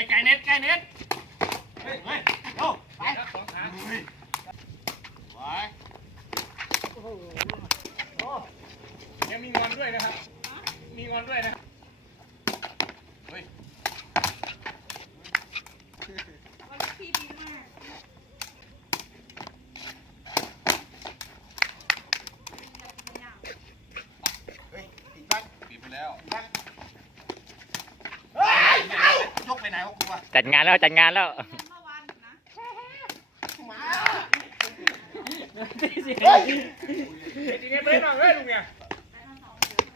ฮ้ยไก่เน็ตไก่เน็ตเฮ้ยเฮ้ยโอ้ไปสองขาเฮ้ยไว้ยังมีงอนด้วยนะครับ มีงอนด้วยนะเฮ้ยพี่ดีมากเฮ้ยติดบ้านปิดไปแล้ว เฮ้ย ยกไปไหนวะกูวะจัดงานแล้วจัดงานแล้วเมื่อวานนะมาจริงๆไปหน่อยเฮ้ยลุงเนี่ยไปทั้งสองเดือน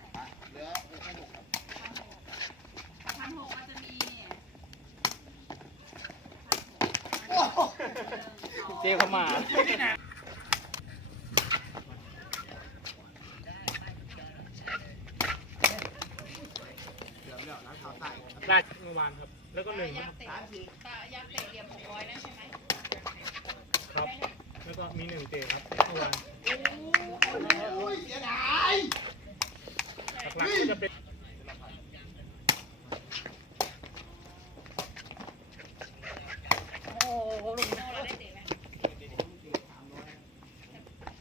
เหลือแค่หกครับพันหกมันจะมีโอ้โหเจ๊เข้ามา ลาดเมื่อวานครับ แล้วก็หนึ่งยักษ์เตะยักษ์เตะเหลี่ยมหกร้อยนั่นใช่ไหมครับ แล้วก็มีหนึ่งเตะครับเมื่อวานโอ้ยเสียดายหลักๆก็จะเป็น โอ้เราได้เตะไหม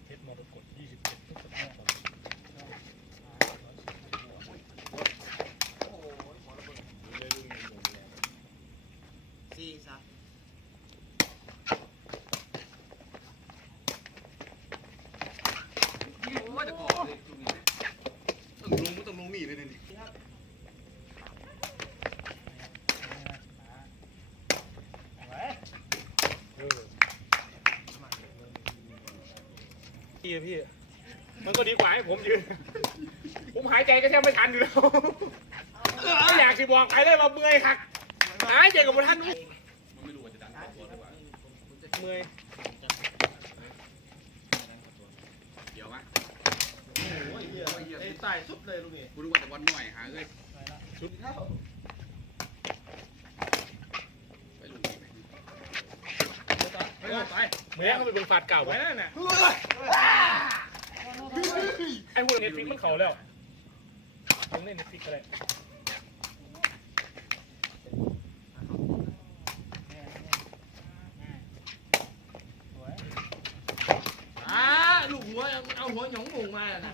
เพชรมรกต27ทุกสัปดาห์ครับ สี่สาม ว่าจะขอเลยจุดนี้ต้องลงก็ต้องลงนี่เลยนี่เออพี่อพี่ มันก็ดีกว่าให้ผมยืน ผมหายใจก็แทบไม่ทันอยู่แล้วไม่อยากสิบอกใครเลยว่าเมื่อยคักหายใจกับมันทันมันไม่รู้ว่าจะดังตัวหรือเปล่าเมื่อย เดี๋ยววะ โอ้ยเหี้ยเอ้ย ตายสุดเลยลูกนี่กูรู้ว่าแต่วันหน่อยหาเลยไปลงนี่ไปเมื่อยไปเมื่อยเขาไปเบิ่งฝาดเก่าไว้นั่นน่ะไอ้พวกเน็ตฟิกมันเข่าแล้วลงเล่นเน็ตฟิกก็ได้อ่าลูกหัวเอาหัวหยองหมุงมาน่ะ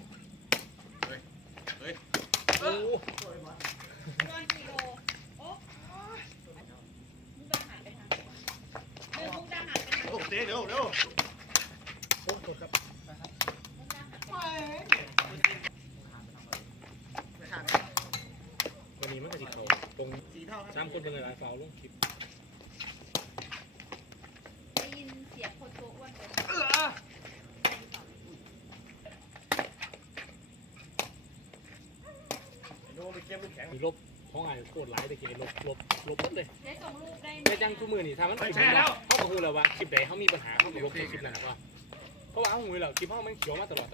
เราหรอสร้างได้ใครสองใช่ไหมสามสามไหมที่ไปทั้งสองเฮ้ยโลโอ้มุกดาหารไปทางไหนเดินมุกดาหารโอ้เตะเร็วเร็วโหโทษครับวันนี้มันก็สิเขาตรงสีเท่าครับสามคนเป็นไงหลายฟาวลงคลิป ได้ยินเสียงคนตัวอ้วนตัว เออโดนไปเก็บลูกแข็ง มีลบของไอ้โคตรหลายตะเกียลบลบลบหมดเลยได้ส่งรูปได้แต่จังทุกมือนี่ถ้ามันแชร์แล้วเขาบอกคือแล้วว่าคลิปไหนเขามีปัญหาเขาก็ลบคลิปนั้นว่าเพราะว่าเขาหูแล้วคลิปเขามันเขียวมาตลอด